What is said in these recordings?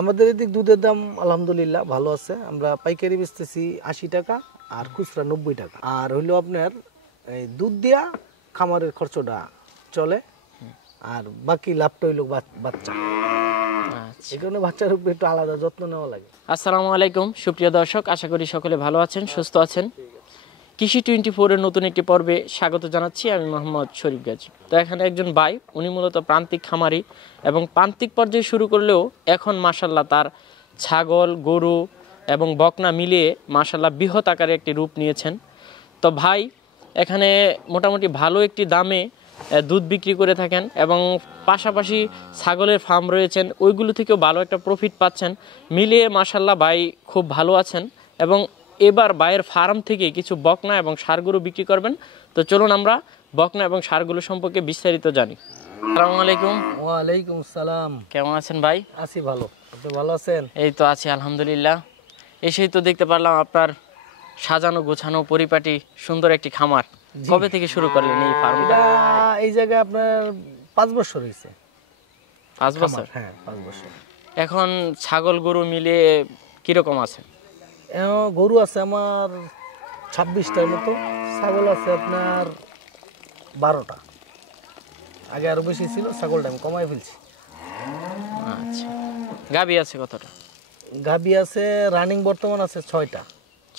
আমাদের এদিক দুধের দাম আলহামদুলিল্লাহ ভালো আছে। আমরা পাইকারি বেচতেছি 80 টাকা আর খুচরা 90 টাকা। আর হইলো আপনার এই দুধ দিয়া খামারের খরচটা চলে, আর বাকি লাভটা হইলো বাচ্চা। এই কারণে বাচ্চার উপরে একটু আলাদা যত্ন নেওয়া লাগে। আসসালামু আলাইকুম সুপ্রিয় দর্শক, আশা করি সকলে ভালো আছেন, সুস্থ আছেন। কৃষি 24-এর নতুন একটি পর্বে স্বাগত জানাচ্ছি। আমি মোহাম্মদ শরীফ গাজী। তো এখানে একজন ভাই, উনি মূলত প্রান্তিক খামারি এবং প্রান্তিক পর্যায়ে শুরু করলেও এখন মাশাল্লাহ তার ছাগল, গরু এবং বকনা মিলিয়ে মাশাল্লাহ বৃহৎ আকারে একটি রূপ নিয়েছেন। তো ভাই এখানে মোটামুটি ভালো একটি দামে দুধ বিক্রি করে থাকেন এবং পাশাপাশি ছাগলের ফার্ম রয়েছেন, ওইগুলো থেকেও ভালো একটা প্রফিট পাচ্ছেন। মিলিয়ে মাশাল্লাহ ভাই খুব ভালো আছেন এবং এবার ভাইয়ের ফার্ম থেকে কিছু বকনা এবং ষাঁড়গরু বিক্রি করবেন। তো চলুন আমরা বকনা এবং ষাঁড়গুলো সম্পর্কে বিস্তারিত জানি। আসসালামু আলাইকুম। ওয়ালাইকুম আসসালাম। কেমন আছেন ভাই? আছি ভালো, আপনি ভালো আছেন? এই তো আছি আলহামদুলিল্লাহ। এসেই তো দেখতে পারলাম আপনার সাজানো গোছানো পরিপাটি সুন্দর একটি খামার। কবে থেকে শুরু করলেন এই ফার্মটা? এই জায়গায় আপনার 5 বছর হয়েছে। 5 বছর? হ্যাঁ 5 বছর। এখন ছাগল গরু মিলিয়ে কিরকম আছে? গরু আছে আমার 26টার মতো, ছাগল আছে আপনার 12টা। আগে আরো বেশি ছিল, ছাগলটা আমি কমাই ফেলছি। আচ্ছা, গাবি আছে কতটা? গাবি আছে রানিং বর্তমান আছে 6টা।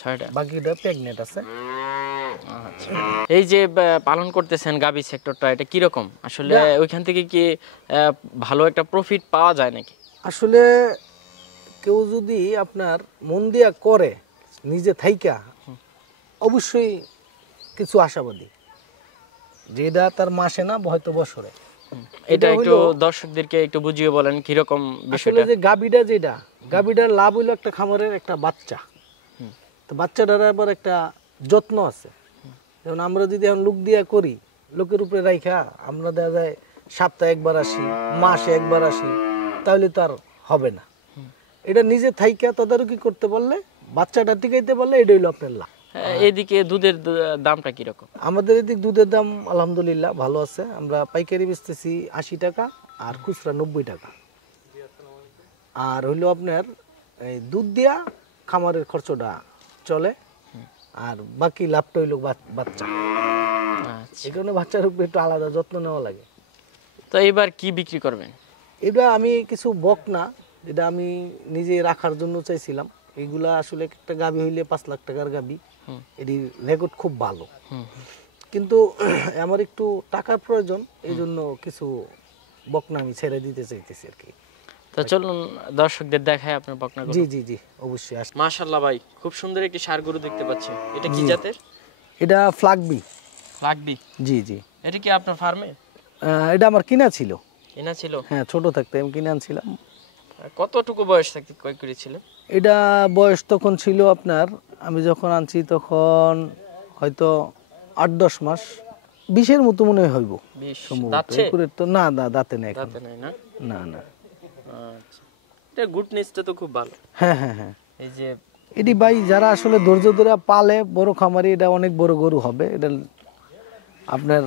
6টা, বাকিটা প্রেগনেন্ট আছে। আচ্ছা, এই যে পালন করতেছেন গাবি সেক্টরটা, এটা কিরকম আসলে? ওইখান থেকে কি ভালো একটা প্রফিট পাওয়া যায় নাকি? আসলে কেউ যদি আপনার মন দিয়া করে নিজে থাইকা, অবশ্যই কিছু আশাবাদী, যেটা তার মাসে না হয়তো বছরে। এটা একটু দর্শকদেরকে একটু বুঝিয়ে বলেন কিরকম বিষয়টা। আসলে যে গাবিটা, যেটা গাবিটার লাভ হইলো একটা খামারের একটা বাচ্চা, তো বাচ্চাটার আবার একটা যত্ন আছে। যেমন আমরা যদি এখন লোক দিয়া করি, লোকের উপরে রাইখা আমরা দেখা যায় সপ্তাহে একবার আসি, মাসে একবার আসি, তাহলে তো আর হবে না। এটা নিজে থাইকা তদারকি করতে পারলে, বাচ্চাটা টিকাইতে পারলে, এটা হইলো আপনার লাভ। এদিকে দুধের দামটা কিরকম? আমাদের এদিক দুধের দাম আলহামদুলিল্লাহ ভালো আছে। আমরা পাইকারি বেচতেছি 80 টাকা আর খুচরা 90 টাকা। আর হইলো আপনার এই দুধ দিয়া খামারের খরচটা চলে, আর বাকি লাভটা হইলো বাচ্চা। এই কারণে বাচ্চার উপরে একটু আলাদা যত্ন নেওয়া লাগে। তো এবার কি বিক্রি করবেন? এটা আমি কিছু বকনা, যেটা আমি নিজে রাখার জন্য চাইছিলাম। এইগুলা আসলে একটা গাবি হইলে 5 লাখ টাকার গাবি, এটির রেকর্ড খুব ভালো, কিন্তু আমার একটু টাকার প্রয়োজন, এই জন্য কিছু বকনা আমি ছেড়ে দিতে চাইতেছি আর কি। তো চলুন দর্শকদের দেখায় আপনার বকনাগুলো। জি জি জি, অবশ্যই আসুন। মাশাআল্লাহ ভাই, খুব সুন্দর একটি ষাঁড় গরু দেখতে পাচ্ছি। এটা কি জাতের? এটা ফ্লাগবি। ফ্লাগবি? জি জি। এটা কি আপনার ফার্মে? এটা আমার কিনা ছিল। কিনা ছিল? হ্যাঁ, ছোট থাকতে আমি কিনে আনছিলাম। কতটুকু বয়স থাকতে ক্রয় করেছিলেন? এটা বয়স তখন ছিল আপনার, আমি যখন আনছি তখন হয়তো 8-10 মাস, 20-এর মতো মনে হইব। 20 সম্ভবত। দাঁতছে? তো না না, দাঁতে নেই এখন। দাঁতে নাই না? না না। আচ্ছা, এটা গুডনেসটা তো খুব ভালো। হ্যাঁ হ্যাঁ হ্যাঁ। এই যে এটি ভাই যারা আসলে ধৈর্য ধরে পালে বড় খামারি, এটা অনেক বড় গরু হবে। এটা আপনার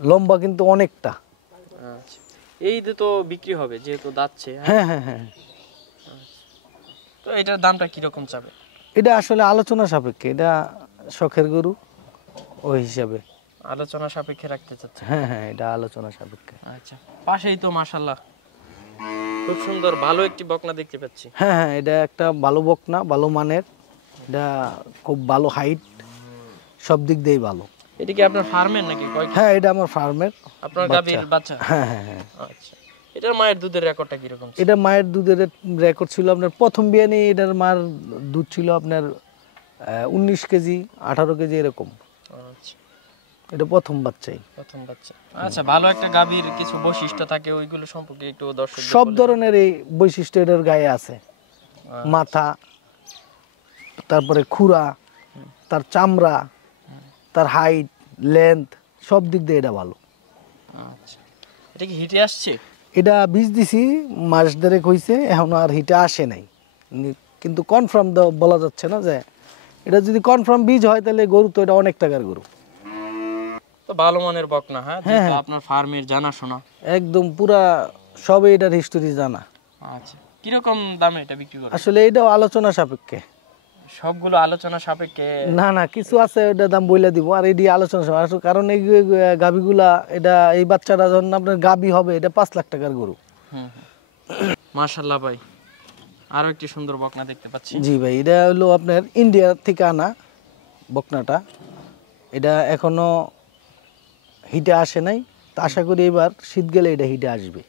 লম্বা কিন্তু অনেকটা। আচ্ছা, এই তো বিক্রি হবে যেহেতু দাঁতছে। হ্যাঁ হ্যাঁ হ্যাঁ। তো এটার দামটা কিরকম চাবে? এটা আসলে আলোচনা সাপেক্ষে, এটা শখের গরু, ওই হিসাবে আলোচনা সাপেক্ষে রাখতে চাচ্ছে। হ্যাঁ হ্যাঁ, এটা আলোচনা সাপেক্ষে। আচ্ছা, পাশেই তো মাশাআল্লাহ খুব সুন্দর ভালো একটি বকনা দেখতে পাচ্ছি। হ্যাঁ হ্যাঁ, এটা একটা ভালো বকনা, ভালো মানের। এটা খুব ভালো হাইট, সব দিক দিয়েই ভালো। এটা কি আপনার ফার্মের নাকি? হ্যাঁ, এটা আমার ফার্মের। আপনার গাভীর বাচ্চা? হ্যাঁ হ্যাঁ হ্যাঁ। আচ্ছা, এটার মায়ের দুধের রেকর্ডটা কিরকম? এটা মায়ের দুধের রেকর্ড ছিল আপনার প্রথম বিয়ানে, এটার মার দুধ ছিল আপনার 19 কেজি 18 কেজি এরকম। আচ্ছা, এটা প্রথম বাচ্চাই, প্রথম বাচ্চা। আচ্ছা, ভালো একটা গাভীর কিছু বৈশিষ্ট্য থাকে, ওইগুলো সম্পর্কে একটু দর্শক। সব ধরনের এই বৈশিষ্ট্য এটার গায়ে আছে। মাথা, তারপরে খুরা, তার চামড়া, তার হাইট, লেন্থ, সব দিক দিয়ে এটা ভালো। আচ্ছা, এটা কি হিটে আসছে? এটা বীজ দিছি, মাস দেড়েক হইছে, এখন আর হিটে আসে নাই, কিন্তু কনফার্ম বলা যাচ্ছে না। যে এটা যদি কনফার্ম বীজ হয় তাহলে গরু তো এটা অনেক টাকার গরু। তো ভালো মানের বকনা। হ্যাঁ, যেটা আপনার ফার্মের জানা শোনা একদম পুরা সবই এটার হিস্টোরি জানা। আচ্ছা, কিরকম দামে এটা বিক্রি করেন? আসলে এটাও আলোচনা সাপেক্ষে। সবগুলো আলোচনা সাপেক্ষে? না না, কিছু আছে ওটা দাম বইলে দিব, আর এটি আলোচনা সাপেক্ষে। আসলে কারণ এই গাবিগুলা, এটা এই বাচ্চাটা যখন আপনার গাবি হবে, এটা 5 লাখ টাকার গরু। মাশাআল্লাহ ভাই, আরো একটি সুন্দর বকনা দেখতে পাচ্ছি। জি ভাই, এটা হলো আপনার ইন্ডিয়া থেকে আনা বকনাটা। এটা এখনো হিটে আসে নাই, তো আশা করি এবার শীত গেলে এটা হিটে আসবে।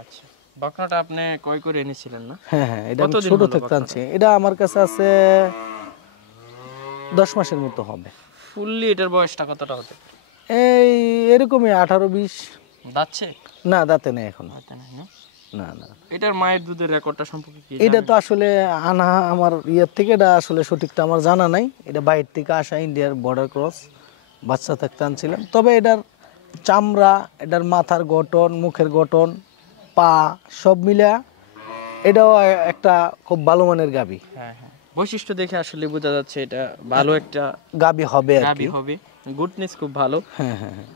আচ্ছা, বকনাটা আপনি কয় করে এনেছিলেন না? হ্যাঁ হ্যাঁ, এটা আমি কতদিন ছোট হলো থেকে আনছি। এটা আমার কাছে আছে 10 মাসের মতো হবে। ফুললি এটার বয়সটা কতটা হতে? এই এরকমই 18-20। যাচ্ছে? না, দাঁতে নেই এখন। হাতে নাই না? না না, এটার মায়ের দুধের রেকর্ডটা সম্পর্কে কি এটা জানেন? তো আসলে আনা আমার ইয়ের থেকে, এটা আসলে সঠিকটা আমার জানা নাই। এটা বাইরে থেকে আসা ইন্ডিয়ার বর্ডার ক্রস বাচ্চা থাকতে আনছিলাম। তবে এটার চামড়া, এটার মাথার গঠন, মুখের গঠন, পা সব মিলা এটাও একটা খুব ভালো মানের গাবি। হ্যাঁ হ্যাঁ, বৈশিষ্ট্য দেখে আসলে বোঝা যাচ্ছে এটা ভালো একটা গাবি হবে আর গাবি কি। হবে, গুডনেস খুব ভালো। হ্যাঁ হ্যাঁ হ্যাঁ।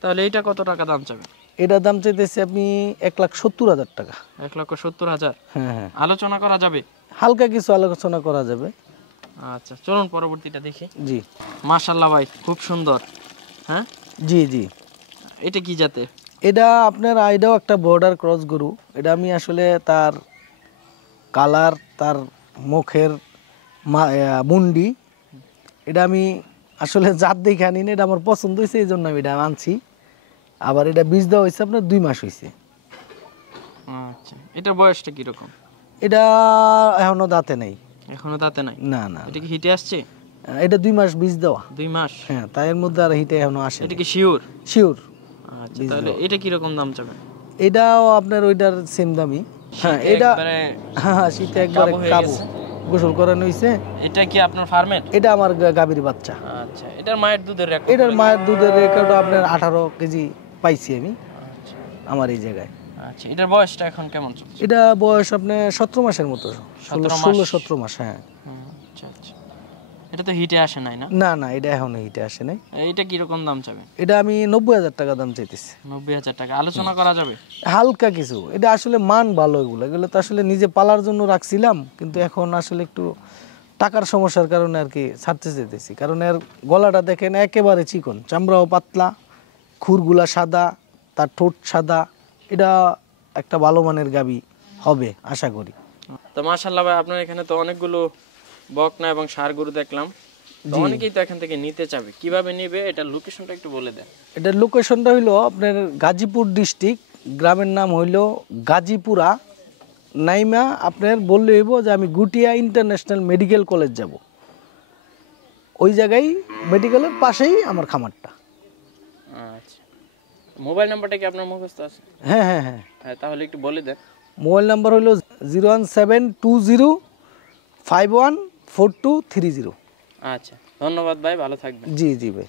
তাহলে এটা কত টাকা দাম চাবেন? এটার দাম চাইতেছি আপনি 1,70,000 টাকা। 1,70,000? হ্যাঁ হ্যাঁ, আলোচনা করা যাবে? হালকা কিছু আলোচনা করা যাবে। আচ্ছা, চলুন পরবর্তীটা দেখি। জি মাশাআল্লাহ ভাই, খুব সুন্দর। হ্যাঁ, জি জি। এটা কি জাতে? এটা আপনার আইডাও একটা বর্ডার ক্রস গরু। এটা আমি আসলে তার কালার, তার মুখের মুন্ডি, এটা আমি আসলে জাত দেখে আনি না, এটা আমার পছন্দ হয়েছে, এই জন্য আমি এটা আনছি। আবার এটা বীজ দেওয়া হয়েছে আপনার 2 মাস হয়েছে। আচ্ছা, এটার বয়সটা কিরকম? এটা এখনো দাঁতে নেই। এখনো দাঁতে নাই? না না, এটা কি হিটে আসছে? এটা 2 মাস বীজ দেওয়া। 2 মাস? হ্যাঁ, তাই এর মধ্যে আর হিটে এখনো আসে। এটা কি শিওর? শিওর। আচ্ছা, তাহলে এটা কিরকম দাম চাবেন? এটাও আপনার ওইটার সেম দামই। হ্যাঁ, এটা হ্যাঁ শীতে একবারে কাবু হয়ে কাবু, গেছে। গোসল করানো হয়েছে। এটা কি আপনার ফার্মের? এটা আমার গাভীর বাচ্চা। আচ্ছা, এটার মায়ের দুধের রেকর্ড? এটার মায়ের দুধের রেকর্ড আপনার 18 কেজি পাইছি আমি আচ্ছা আমার এই জায়গায়। আচ্ছা, এটার বয়সটা এখন কেমন চলছে? এটা বয়স আপনার 17 মাসের মতো, 16-17 মাস। হ্যাঁ। আচ্ছা আচ্ছা, এটা তো হিটে আসে নাই না? না না, এটা এখনো হিটে আসে নাই। এটা কিরকম দাম চাবেন? এটা আমি 90,000 টাকা দাম চাইতেছি। 90,000 টাকা? আলোচনা করা যাবে? হালকা কিছু, এটা আসলে মান ভালো। এগুলো তো আসলে নিজে পালার জন্য রাখছিলাম, কিন্তু এখন আসলে একটু টাকার সমস্যার কারণে আর কি ছাড়তে যেতেছি। কারণ এর গলাটা দেখেন একেবারে চিকন, চামড়াও পাতলা, খুরগুলা সাদা, তার ঠোঁট সাদা। এটা একটা ভালো মানের গাবি হবে আশা করি। তো মাশাআল্লাহ ভাই, আপনার এখানে তো অনেকগুলো বকনা এবং ষাঁড় গরু দেখলাম। তো অনেকেই তো এখান থেকে নিতে চাবে, কিভাবে নিবে এটা লোকেশনটা একটু বলে দেন। এটার লোকেশনটা হইলো আপনার গাজীপুর ডিস্ট্রিক্ট, গ্রামের নাম হইলো গাজীপুরা। নাইমা আপনার বললে হইব যে আমি গুটিয়া ইন্টারন্যাশনাল মেডিকেল কলেজ যাব, ওই জায়গায় মেডিকেলের পাশেই আমার খামারটা। আচ্ছা, মোবাইল নাম্বারটা কি আপনার মুখস্থ আছে? হ্যাঁ হ্যাঁ হ্যাঁ, হ্যাঁ, তাহলে একটু বলে দেন। মোবাইল নাম্বার হলো 01720514230। আচ্ছা, ধন্যবাদ ভাই, ভালো থাকবেন। জি জি ভাই।